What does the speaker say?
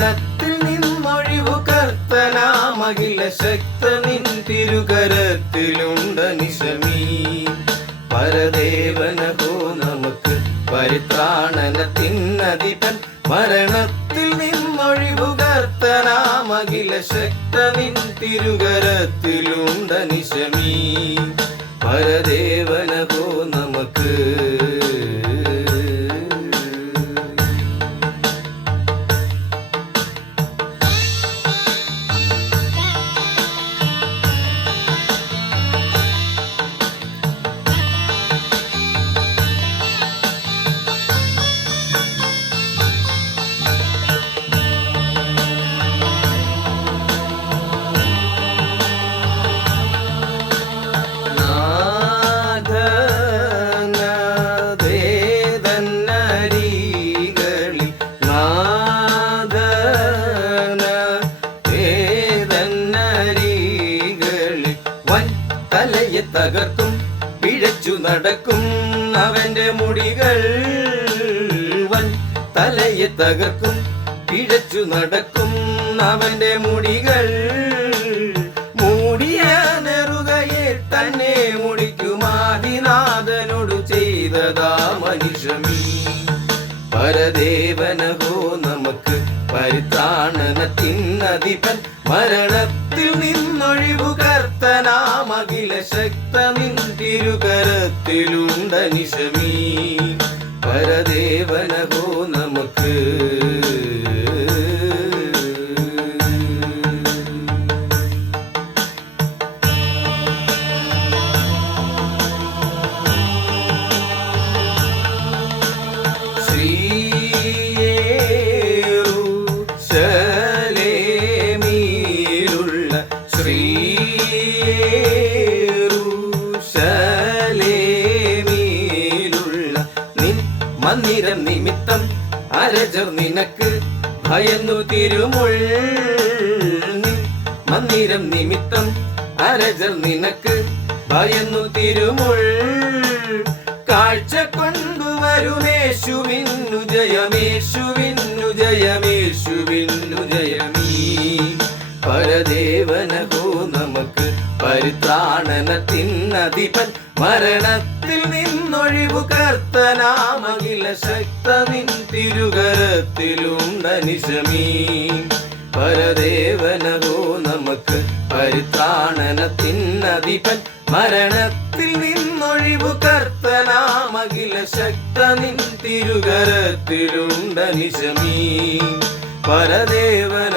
മരണത്തിൽ നിന്നൊഴിവു കർത്തനാമഖില ശക്തനിൻ തിരുകരത്തിലുണ്ടനിശമീ പരദേവനഹോ നമുക്ക് പരിത്രാണനത്തിനധിപൻ മരണത്തിൽ നിന്നൊഴിവു കർത്തനാമഖില ശക്തനിൻ തിരുകരത്തിലുണ്ടനിശമീ പരദേവനഹോ നമുക്ക് തലയെ തകർക്കും പിഴച്ചു നടക്കും അവന്റെ മുടികൾ വൻ തലയെ തകർക്കും പിഴച്ചു നടക്കും അവന്റെ മുടികൾ മൂടിയ നെറുകയെ തന്നെ മുടിക്കുമാദിനാഥനോട് ചെയ്തതാ മനുഷ്യമീ പരദേവനഹോ നമുക്ക് പരിത്രാണനത്തിനധിപൻ മരണത്തിൽ നിന്നൊഴിവു കർത്തനാമഖില ശക്തനിൻ തിരുകരത്തിലുണ്ടനിശമീ പരദേവനഹോ നമുക്ക് മന്ദിരം നിമിത്തം അരജർ നിനക്ക് ഭയന്നു തിരുമുൾ മന്ദിരം നിമിത്തം അരജർ നിനക്ക് ഭയന്നു തിരുമുൾ കാഴ്ച കൊണ്ടുവരുമേശുവിന്നു ജയമേശുവിന്നു ജയമേശുവിന്നു ജയമീ പരദേവനഹോ നമുക്ക് പരിത്രാണനത്തിനധിപൻ മരണത്തിൽ നിന്നൊഴിവു കർത്തനാമഖില ശക്തനിൻ തിരുകരത്തിലുണ്ടനിശമീ പരദേവനഹോ നമുക്ക് പരിത്രാണനത്തിനധിപൻ മരണത്തിൽ നിന്നൊഴിവു കർത്തനാമഖില ശക്തനിൻ തിരുകരത്തിലുണ്ടനിശമീ പരദേവന